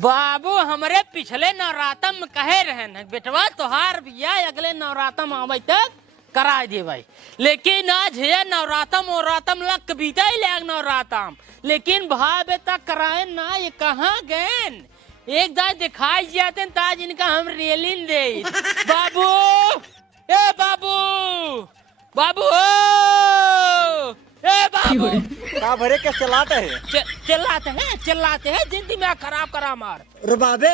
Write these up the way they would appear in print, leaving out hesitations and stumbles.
बाबू हमरे पिछले नवरातम में कहे रहे न बेटवा तोहार बिया अगले नवरातम आवे तक करा दे भाई, लेकिन आज है नवरातम लग बीता ही लग नवरातम, लेकिन भाई बेटा कराए ना ये कहाँ गए एक दाई दिखाई जाते ताज इनका हम रेलिन दे बाबू ए बाबू बाबू ए बाबू का भरे के चलाते है चिल्लाते हैं जिंदगी में खराब करा मार रुबाबे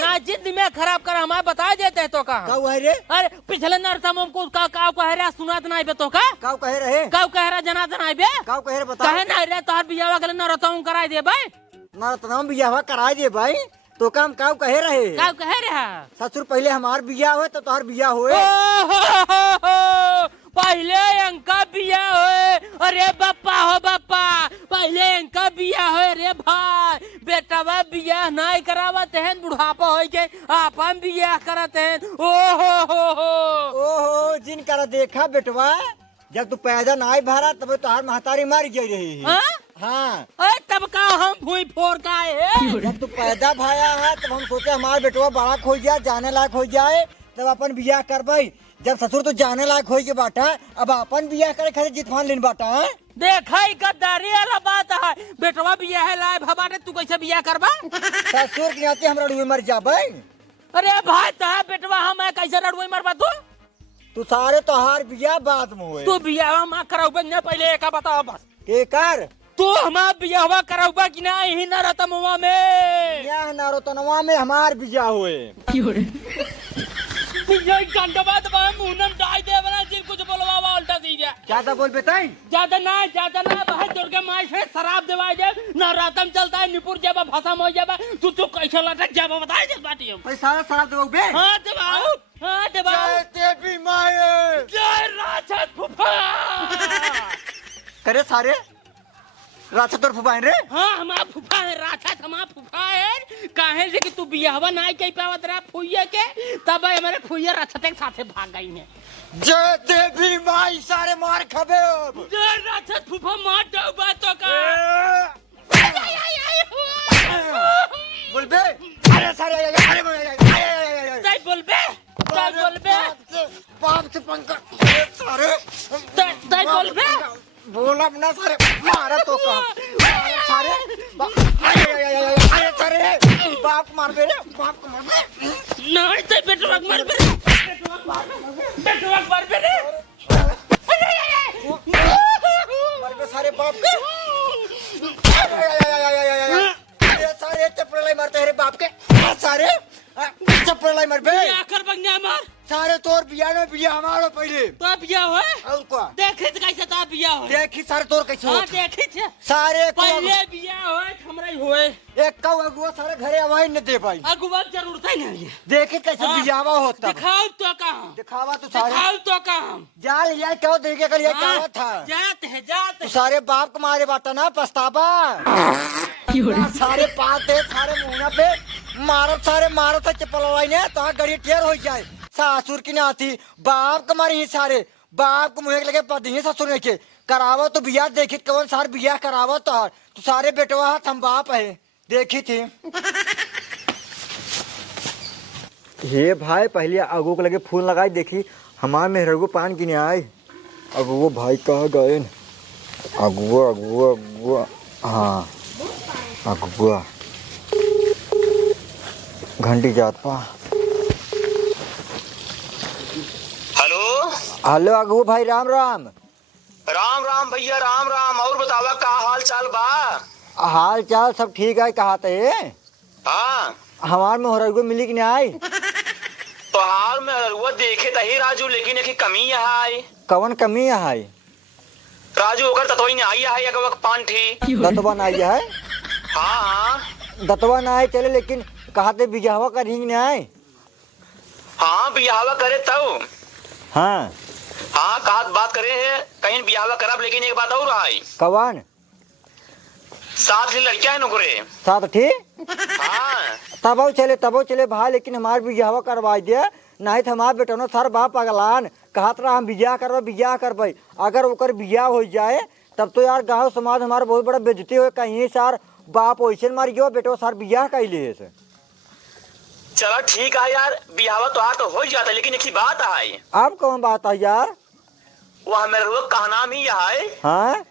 ना जिंदगी में खराब करा हमारे बता देते हैं तो कहा का हुआ रे अरे पिछले नरतम को काव कह रहा सुनात नहीं बे तो का काव कहे रहे काव कह रहा जना नहीं बे काव कहे बता कहे नहीं रे तोहर बियाह गले नरतम कराई दे भाई ना तनाम बियाह कराए दे भाई तो काम काव कहे रहे काव कह रहा ससुर पहले हमार बियाह होए तो तोहर बियाह होए पहले अंका बिया होए अरे बापा हो बापा पहले अंका बिया होए रे भाई बेटावा बिया नहीं करावत है बुढ़ापा हो के आपन बिया करत है ओहो जिन कर देखा बेटवा जब तू पैदा नहीं भरा तब तोहर महतारी मर गई रही हाँ अरे तब का हम भूई फोड़ का है जब तू पैदा भाया है तब हम सोचे हमारा बेटवा बड़ा खो जाए जाने लायक हो जाए तब अपन बियाह करवाई। जब ससुर तो जाने लायक हो के बाटा अब अपन बियाह करे खातिर जितवान लेन बाटा है देखा गद्दारी वाला बात है बेटवा बियाह है लाए भवाने तू कैसे बियाह करवा ससुर के नाते हमरा रुए मर जाबे। अरे भाई तहा बेटवा हम कैसे रड़ुई मरवा तू सारे तोहार बियाह बाद में हुए तू बियाह मां कराऊबे न पहले एक बताओ बस के कर तू हमार बियाहवा कराऊबा कि ना ही न रतमवा में यह नारोतनवा में हमार बियाह हुए ये गंडवा दबा मुंहन डाई दे वाला जी कुछ बोलवा उल्टा सीधा ज्यादा बोल बेटाई ज्यादा ना भाई दुर्गा माई से शराब देवाई दे नवरातम चलता है निपुर जब भसम हो जाबा तू कैसे लटक जाबा बताई दे बाटी हम पैसा शराब देबो बे हां दबाओ जय देवी माई जय राक्षस फुफा करे सारे राक्षस तोर फुफाइन रे हाँ हमारा फुफा है राक्षस हमारा फुफा है काहे से कि तू बियाहवा नहीं कह पावत रहा फुइया के तब हमारे फुइया राक्षस के साथे भाग गई है। जय देवी माई सारे मार खबे जय राक्षस फुफा मार दो बातों का बोल बे अरे सारे जय बोल बे बाप से पंखा सारे जय बोल बे बोल अपना सारे मारा तो का सारे अरे सारे बाप मार बे रे बाप को मार बे नहीं तो बेटवा मार बे बेटवा मार बे रे मार बे सारे बाप के ये सारे चप्पल मारते रे बाप के सारे चप्पल मार बे आखिर बंगया मार सारे तोर बिया में बिया हमारो पहले तो बिया हुआ और का देखी कैसे ता बिया हुआ देखी सारे तोर कैसे हां हो देखी छे सारे पहले बिया हुआ हमरा हुए एक का अगुआ सारे घरे आवाई न दे भाई अगुआ जरूरत ही नहीं है देखी कैसे बियावा होता दिखाओ तो कहां दिखावा तो सारे दिखाओ तो कहां जाल यार क्यों देखे कर ये क्या था जात तो सारे बाप को मारे बाटा ना पछतावा सारे पाते सारे मुंह पे मारो था चपलवाई ने तो गड़ी टेर हो जाए सासुर की नाती बाप को मारी सारे बाप को मुँह लगे पदी ससुर ने के करावो तो बिया देखी कौन सार बिया करावो तो सारे बेटवा हम बाप है देखी थी हे भाई पहले अगो को लगे फूल लगाई देखी हमारे मेहरगो पान की नहीं आए अगुआ भाई कहाँ गए अगुआ हाँ अगुआ घंटी जात पा हेलो अगुआ भाई राम राम भैया राम और बतावा का हाल चाल बा। हाल चाल सब ठीक है कहा थे हाँ हमार में हो मिली कि नहीं आई तो हाल में वो देखे तही राजू लेकिन एक कमी है कवन कमी है राजू होकर ततोई ने आई है एक वक्त पान थी दतवा ना आई है हाँ दतवा ना आए चले लेकिन कहा थे बिजहवा का रिंग नहीं आए हाँ बियाहवा करे तब हाँ कहा बात करे है कहीं बियाहवा करब लेकिन एक बात और आई कवन साथ ही लड़कियां है नुकरे साथ ठीक हाँ तबो चले भाई लेकिन हमार बिजहवा करवाई दे नहीं तो हमार बेटा सर बाप अगलान कहत रहा हम बियाह करबे अगर ओकर बियाह हो जाए तब तो यार गाँव समाज हमारा बहुत बड़ा बेइज्जती हो कहीं सार बाप वैसे मार गयो बेटो सार बियाह कैले से। चलो ठीक है यार, बिहावा तो हो जाता, लेकिन एक ही बात है। अब कौन बात है यार? वो हमारे लोग का नाम ही यह है हाँ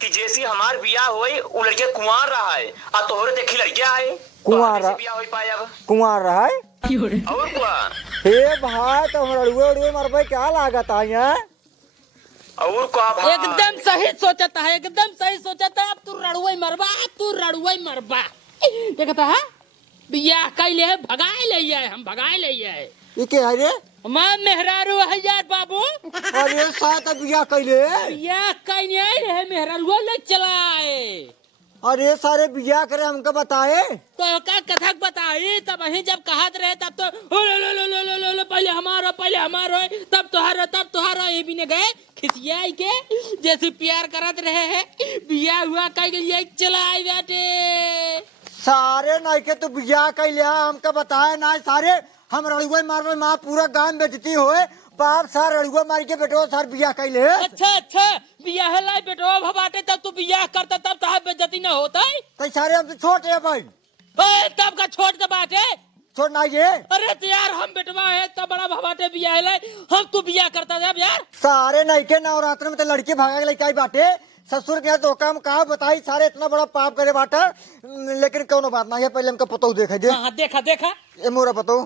कि जैसी हमार बियाह हुई वो लड़के कुंवार रहा है, और तोहरे देखी लड़किया है कुंवार बियाह हो पाए अब कुंवार रहा है। और क्या? हे भाई तो रड़ुए मरबे क्या लागत है यहाँ? और क्या भाई? एकदम सही सोचता है, एकदम सही सोचता है। अब तू रड़ुई मरबा, तू रड़ुई मरबा। देखता है बियाह कैले है, भगाए ले है, हम भगाए ले है। ये क्या है रे? मां मेहरारू है यार बाबू। अरे साथ बियाह कैले? बियाह कैले है मेहरारू ले चलाए। अरे सारे बियाह करे हमको बताए तो का कथक बताई, तब वही जब कहत रहे तब तो लो पहले हमारो तब तोहारा ये भी ने गए खिसियाई के जैसे प्यार करत रहे हैं। बियाह हुआ कह गई चलाए बेटे। सारे नहीं के तू बियाह कैले हमको बताए ना सारे। हम रड़ुआ मारबे माँ पूरा गांव बेचती होए बाप सार रड़ुआ मार के बेटो सार बियाह कैले। अच्छा बियाह लाई बेटो भबाटे तब तू बियाह करता तब तहां बेइज्जती न होता। तो सारे हमसे छोटे है भाई। तब का छोट के बाटे छोड़ ना ये। अरे तो यार हम बेटवा है तब बड़ा भबाटे बियाह लाई, हम तू बियाह करता जब यार। सारे नहीं के नवरात्र में तो लड़की भागा के लेके आई बाटे। ससुर के तो काम कहा बताई सारे इतना बड़ा पाप करे बाटा। लेकिन कौनो बात ना है, पहले हमको पतो देखे दे। हाँ देखा ए मोरा पतो।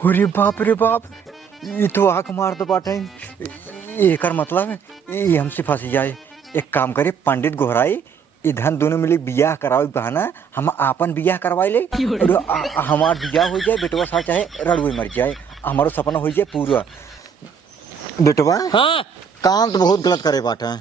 अरे बाप रे बाप, ये तो आंख मार दो बाटे। एकर मतलब ये हमसे फंस जाए। एक काम करे पंडित गोहराई इधर दोनों मिले बियाह कराओ बहाना हम आपन बियाह करवाई ले। हमार बियाह हो जाए बेटवा सा चाहे रड़ुए मर जाए, हमारो सपना हो जाए पूरा। बेटवा हाँ काम तो बहुत गलत करे बाटा,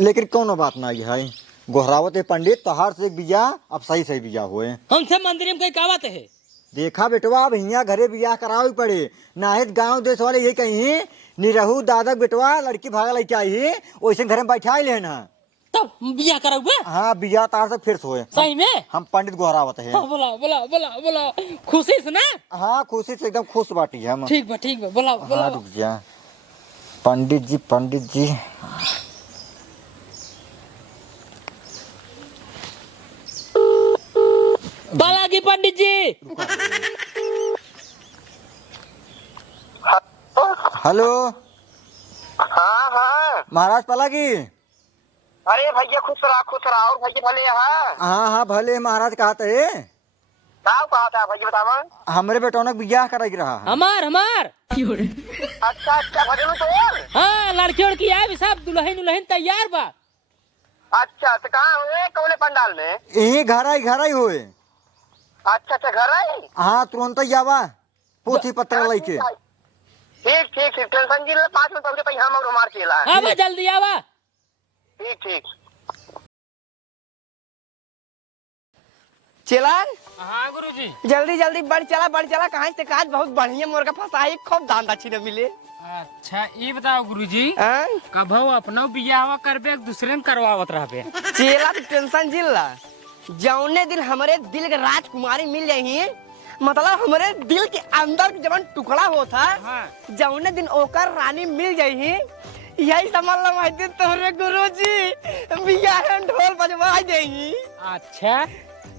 लेकिन कोनो बात ना है। गोहरावत है पंडित तोहार से एक बियाह अब सही बियाह हुए। हमसे मंदिर में कोई कहवत है। देखा बेटवा अब यहाँ घरे बियाह करावे पड़े ना है। गाँव देश वाले ये कहीं निरहू दादा बेटवा लड़की भागा लेके आई वैसे घर में बैठा लेना तब बियाह कराऊंगा। हाँ बियाह तार से फिर सोए सही में हम पंडित गोहरावत है। हाँ, बोला खुशी से ना। हाँ खुशी से एकदम खुश बाटी है हम। ठीक बा बोला हाँ रुक जा पंडित जी बालाजी पंडित जी। हेलो हाँ महाराज पलागी। अरे भैया खुश रहा और भैया भले यहाँ हाँ भले महाराज कहते है कहा था भैया बतावा। हमरे बेटों बियाह कराई रहा है। हमार अच्छा भजन तो हाँ लड़की उड़की आए सब दुल्हन तैयार बा। अच्छा तो कहाँ हुए कौन पंडाल में? यही घर आई हुए। अच्छा घर आई। हाँ तुरंत ही आवा पोथी पत्र लेके। ठीक टेंशन जी 5 मिनट पहुंचे हम और हमार चेला। आवा जल्दी आवा। ठीक चेला। हाँ गुरुजी। जल्दी बढ़ चला कहाँ से काज बहुत बढ़िया मोर का फसाई खूब दान दक्षिणा मिले। अच्छा ये बताओ गुरुजी हाँ? कब अपना बियाह करबे एक दूसरे में करवावत रहबे। चेला तो टेंशन जिल्ला जौने दिन हमारे दिल के राजकुमारी मिल जाही मतलब हमारे दिल के अंदर जवन टुकड़ा होता हाँ। जौने दिन ओकर रानी मिल जाही यही समझ लो तोहरे गुरुजी बियाह में ढोल बजवा देही। अच्छा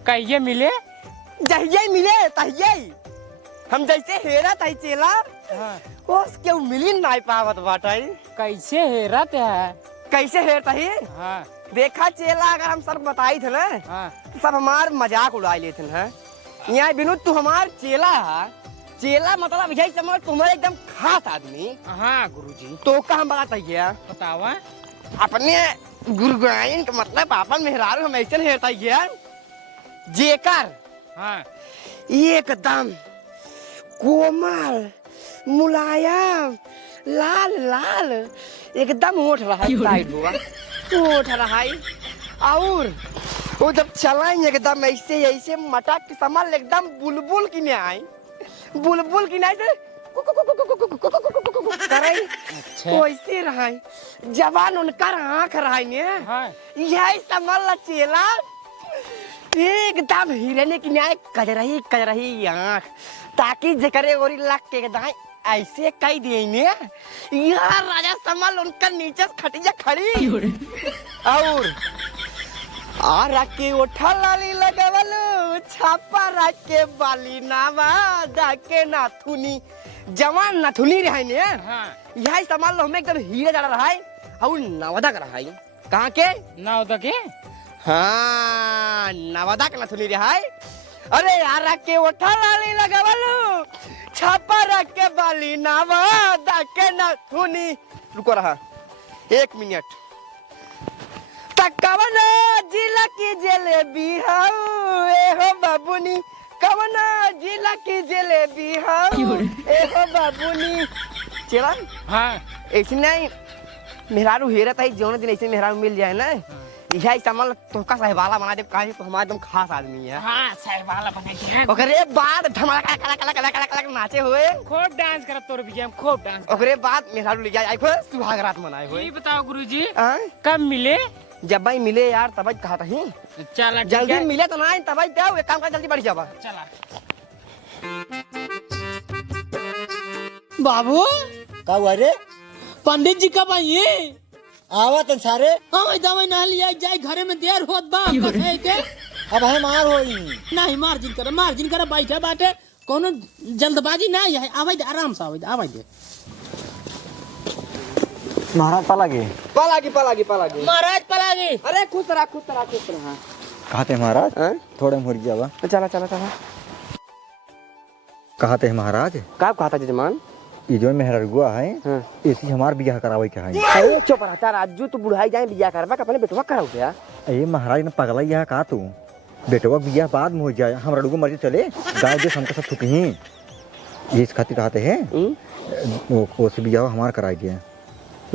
कहिए मिले? जहिए मिले तहिए हम जैसे हेरा तही चेला हाँ। ओस क्यों मिली नहीं पावत बाटाई। कैसे हेरत है? कैसे हेरता ही? हाँ। देखा चेला अगर हम सर बताई थे ना हाँ। तो सब हमार मजाक उड़ाई लेते हैं। यहाँ बिनु तू हमार चेला है, चेला मतलब यही समझ तुम्हारे एकदम खास आदमी। हाँ गुरुजी। तो का हम बताते गया बतावा। अपने गुरुगायन का मतलब आपन मेहरारू हम ऐसे हेरता गया जेकर हाँ। एकदम कोमल मुलायम लाल एकदम ओठ रहा है साइड हुआ ओठ रहा है और वो जब चलाएंगे एकदम ऐसे मटक के समझ एकदम बुलबुल की नहीं आई बुलबुल की नहीं वैसे रहा जवान उनका आँख रहा हाँ। यही समझ ला चेला एकदम हिरने की न्याय कजरही आँख ताकि जकरे ओरी लग के दाई ऐसे कई देने यार राजा समाल उनका नीचे खटिया खड़ी और आ रख के उठा लाली लगावलो छापा रख के बाली नावा दाके नाथुनी जवान नाथुनी रहे ने हाँ यही सामान हमें एकदम हीरे जड़ा रहा है और नवादा का रहा है कहाँ के नवदा के हाँ नवादा का नाथुनी रहा है अरे यार रख के उठा लाली लगावलो छापा रख के बाली नावा दाके नाथुनी रुको रहा 1 मिनट कवना जिला की जलेबी हाउ ए हो बाबूनी कवना जिला की जलेबी हाउ ए हो बाबूनी चला हाँ ऐसे नहीं मेहरारू हेरत है जोन दिन ऐसे मेहरारू मिल जाए ना यही सामान तोका सहवाला बना दे काहे तो हमारा एकदम खास आदमी है हाँ सहवाला बना के ओकरे बाद धमाका कला कला कला कला कला नाचे हुए खूब डांस करत तोर बिया में खूब डांस ओकरे बाद मेहरारू ले जाए आइखो सुहाग रात मनाए हुए ये बताओ गुरुजी हां कब मिले जब भाई मिले यार तब कहा था ही चला जल्दी मिले तो ना तब जाओ एक काम कर जल्दी बढ़ जाओ चला बाबू का हुआ रे? पंडित जी कब आइए आवत सारे हम दवाई ना लिया जाए घरे में देर होत बा कहे के अब है मार होई नहीं मार्जिन करे बैठे बाटे कोनो जल्दबाजी ना है आवे दे आराम से आवे दे महाराज पलागे महाराज पलागी अरे खुश रहा कहाँ थे महाराज? हाँ? थोड़े मुड़ जावा चला कहाँ थे महाराज? का कहा था जजमान ये जो मेहरगुआ है हाँ। इसी हमार बियाह करावे के है। अरे चुप रहता राजू तू बुढ़ाई जाए बियाह करवा का अपने बेटवा कराओ क्या ये महाराज ने पगला यह का तू बेटवा बियाह बाद में हो जाए हम रड़ू को मर्जी चले गाँव देश हमको सब छुट्टी ही ये इस खातिर कहते हैं वो से बियाह हमार कराई दिया।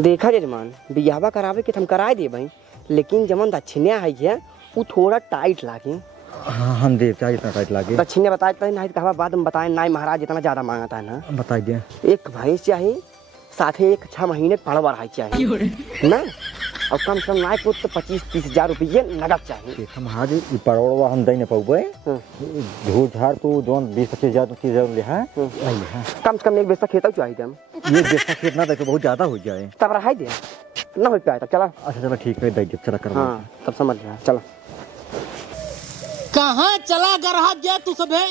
देखा जजमान बियाहवा करावे के हम कराए दे भाई लेकिन जमन दक्षिणा है ये वो थोड़ा टाइट लागे। हाँ हम देव चाहे जितना टाइट लागे दक्षिणा बताए नहीं कहा बाद में बताए नहीं महाराज जितना ज्यादा मांगता है ना बताई दिए। एक भैंस चाहिए साथे एक 6 महीने पड़वा रहा चाहिए ना और कम से कम नाय को तो 25-30 हजार रुपये नगद चाहिए। महाराज ये परोड़वा हम दे न पाऊबे धूल झाड़ तो जोन 20-25 हजार 30 हजार ले है कम से कम एक बेसा खेता चाहिए हम ये बेसा खेत ना दे तो बहुत ज्यादा हो जाए तब रहा दे ना हो पाया चला। अच्छा चलो ठीक है दे चला कर हाँ तब समझ गया चला कहाँ चला गरहा गया तू सब है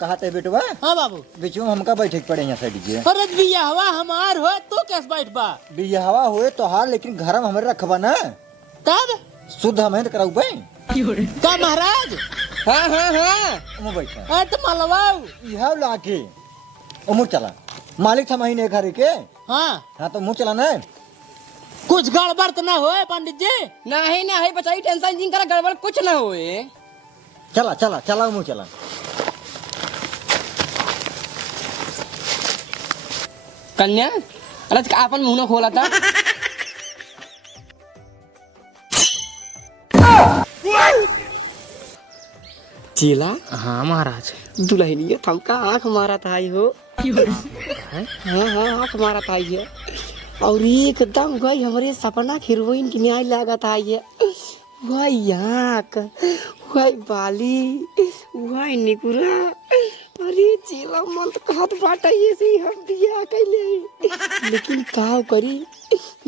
कहा थे बेटवा? हाँ बाबू बीच में हमका बैठे पड़े यहाँ साइड जी अरे बियाहवा हमार हो तो कैसे बैठ बा बियाहवा हुए तो हार लेकिन घर में हमारे रखबा ना तब शुद्ध हमें तो कराऊ भाई का महाराज हाँ हम बैठा तो मलवाओ यह लाके मुँह चला मालिक था महीने घर के हाँ तो मुँह चला ना कुछ गड़बड़ तो ना होए पंडित जी नहीं बचाई टेंशन जिन करा गड़बड़ कुछ ना होए चला मुँह चला कन्या अरे आपन मुंह न खोला था चीला हाँ महाराज दुल्हनिया थमका आंख मारा था आई हो हाँ आंख मारा था ये और एकदम गई हमारे सपना हीरोइन की न्याय लगा था ये वही आँख वही बाली वही निकुला अरे चीला मन तो कहत बाटा ये से हम बियाह कैले लेकिन काव करी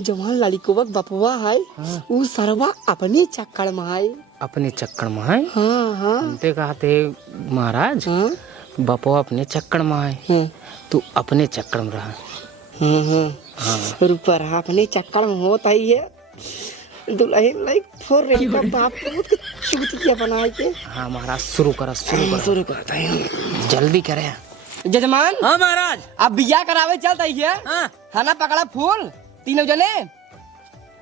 जवान लड़कों बपवा है वो सरवा अपने चक्कर में है अपने चक्कर में है हाँ हमते कहते महाराज बपो अपने चक्कर में है तू अपने चक्कर में रहा ऊपर अपने चक्कर में होता ही है दुल्हन लाइक फोर रे का बाप को चुतिया बनाए के हाँ महाराज शुरू करता है जल्दी करे जजमान हाँ महाराज अब बियाह करावे चलता है खाना पकड़ा फूल तीनों जने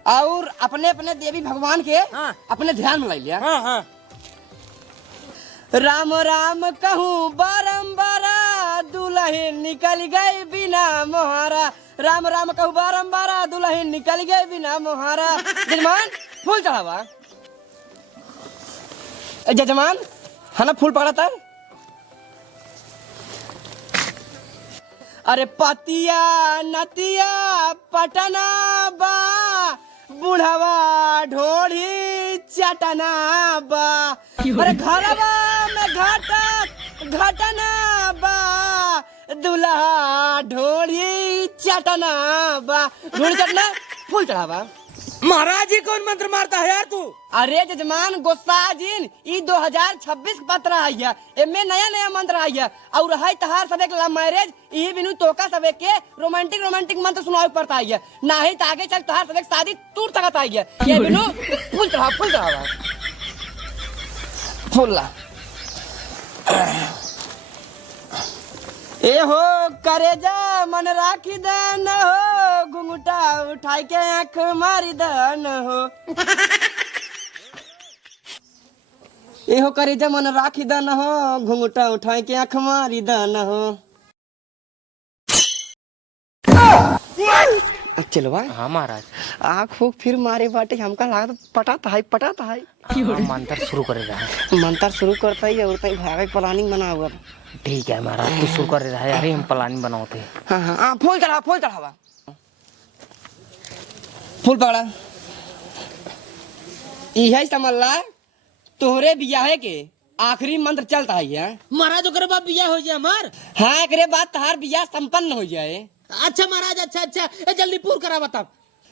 और अपने अपने देवी भगवान के अपने ध्यान में ला लिया राम राम कहूँ बारम्बारा दुल्हन निकल गई बिना मोहरा राम राम कहूँ बारम्बारा दुल्हन निकल गई बिना मोहरा जजमान फूल चढ़ावा जजमान है ना फूल पकड़ा था अरे पतिया नतिया पटना बा बुढ़वा ढोढ़ी चटना बा अरे घरवा में घटना बा दुल्हा ढोली चटना बा। ढोली चटना फूल चढ़ावा। महाराज जी कौन मंत्र मारता है यार तू? अरे जजमान गुस्सा जिन ई 2026 पत्र आई है, एमे नया नया मंत्र आई है और है तहार सबे के लव मैरिज ई बिनु तोका सबे के रोमांटिक मंत्र सुनावे पड़ता है, ना ही तागे चल तहार सबे के शादी टूट सकता है। ये बिनु फूल चढ़ा फूल ला। ए हो करेजा मन राखी दन हो, घुंघटा उठाई के आँख मारी दन हो। ए हो करेजा मन राखी दन हो, घुंघटा उठाई के आँख मारी दन हो। चलो भाई। हाँ महाराज। आँख फूक फिर मारे बाटे, हमका लागत पटाता है। मंत्र शुरू कर रहा है। मंत्र शुरू करता ही और तई भागे प्लानिंग बना हुआ। ठीक है महाराज, तू शुरू कर रहा है यार, हम प्लानिंग बनाते हैं। हाँ फूल चढ़ावा। फूल पकड़ा। यही समझला तोहरे बियाहे के आखिरी मंत्र चलता है। महाराज ओकरे बाद बियाह हो जाए हमार। हाँ एकरे बाद तहार बियाह संपन्न हो जाए। अच्छा महाराज, अच्छा जल्दी पूर्ण करा बताओ।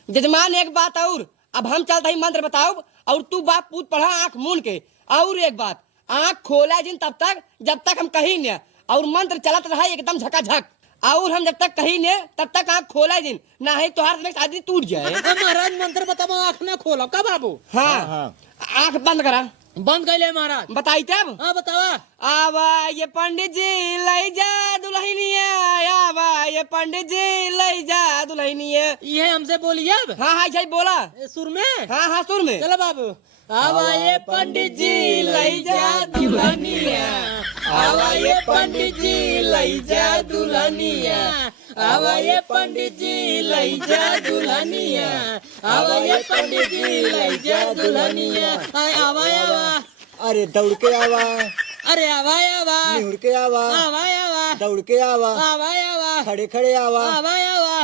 जजमान एक बात और, अब हम चलता ही मंत्र बताओ और तू बाप पूत पढ़ा आँख मून के। और एक बात, आँख खोला जिन तब तक जब तक हम कहीं न, और मंत्र चलत रहा एकदम झकाझक। और हम जब तक कहीं न तब तक आँख खोला जिन, ना है तोहार में शादी टूट जाए। महाराज मंत्र बताओ, आँख न खोलो का बाबू। हाँ आँख बंद करा। बंद कर ले महाराज। बताई तब। हाँ बतावा। आवा ये पंडित जी लई जा दुल्हनिया, आवा ये पंडित जी लई जा दुल्हनिया। ये हमसे बोलिए अब। हाँ यही बोला सुर में। हाँ सुर में। चलो बाबू। आवा ये पंडित जी लई जा दुल्हनिया, आवा ये पंडित जी लई जा दुल्हनिया, आवा ये पंडित जी लई जा दुल्हनिया, आवा ये पंडित जी लई जा दुल्हनिया। आवा अरे दौड़ के आवा, अरे आवा निहुर के आवा, दौड़ के आवा, खड़े खड़े आवा,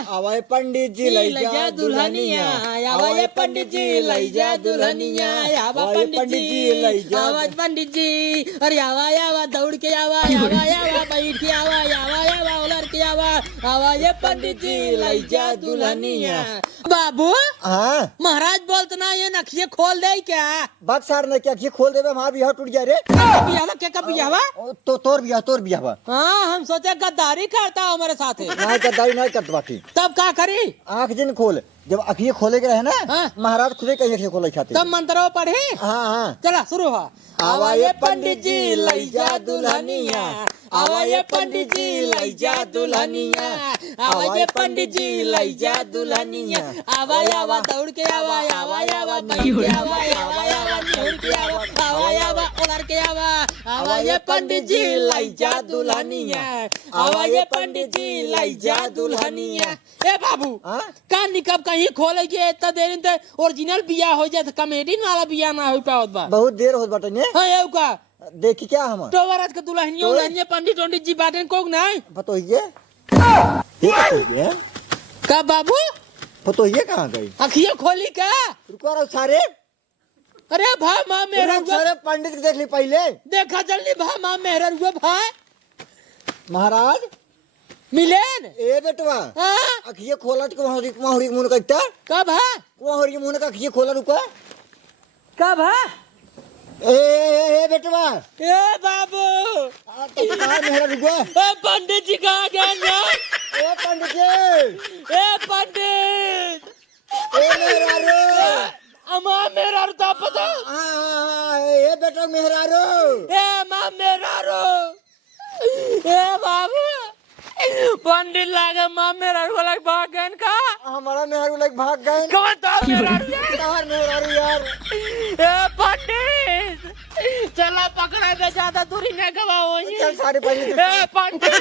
आवा ये पंडित जी लई जा दुल्हनिया, आवा ये पंडित जी लई जा दुल्हनिया, आवा पंडित जी लई जा, आवा पंडित जी। अरे आवा दौड़ के आवा, बैठ के आवा उलर के आवा ये पंडित जी लई जा दुल्हनिया। बाबू हाँ महाराज बोलते ना ये नखिए खोल दे क्या? बात सार ने क्या खोल देवे, वहाँ बिहार टूट जाए रे। बियावा क्या बियावा? तो तोर बियाह। हाँ हम सोचे गद्दारी करता हमारे साथ। नहीं गद्दारी नहीं करत बाकी। तब क्या करी? आँख जिन खोल, जब अखिए खोले के रहे ना हाँ। महाराज खुदे कहीं अखिए खोले खाते। तब मंत्रों पढ़े। हाँ चला शुरू हो। आवा ये पंडित जी लई जा दुल्हनिया, आवा ये पंडित जी लई जा दुल्हनिया, आवा ये पंडित जी लई जा दुल्हनिया, आवा दौड़ के आवा बैठ के आवा निहुर के आवा उलर के आवा ये पंडित जी लई जा दुल्हनिया, आवा ये पंडित जी लई जा दुल्हनिया। ए बाबू का निकब कहीं खोले के इतना देर इंते ओरिजिनल बियाह हो जाए, कॉमेडी वाला बियाह ना हो पावत बा। बहुत देर होत बाटे ने। हाँ ये का देखी क्या हम तो वरत के दुल्हनिया पंडित जी बाटेन कोक नहीं पतोहिए का बाबू। पतोहिए कहाँ गई? अखियाँ खोली का? रुको रहो सारे। अरे भाई माँ मेरा सारे पंडित के देख ली पहले। देखा जल्दी भाई माँ मेरा हुआ भाई महाराज मिलेन। ए बेटवा अखिए खोला तो वहाँ मुंह का इतना कब है? वहाँ मुंह का अखिए खोला रुको। कब है? ए बेटवा ए बाबू तो कहाँ मेहरा रुको। ए पंडित जी कहाँ गए? ए पंडित जी, ए पंडित ए मेहरा रो, अम्मा मेरा रो पता। ए बेटा मेहरा रो, ए माँ मेरा रो। ए बाबू पंडित लागे माँ मेरा रो लग भाग गए का? हमारा मेहरा लग भाग गए। कौन था मेरा मेहरा रो यार। ए पंडित चला पकड़ा के ज्यादा दूरी नहीं गवाओ। चल सारे पंडित। ए पंडित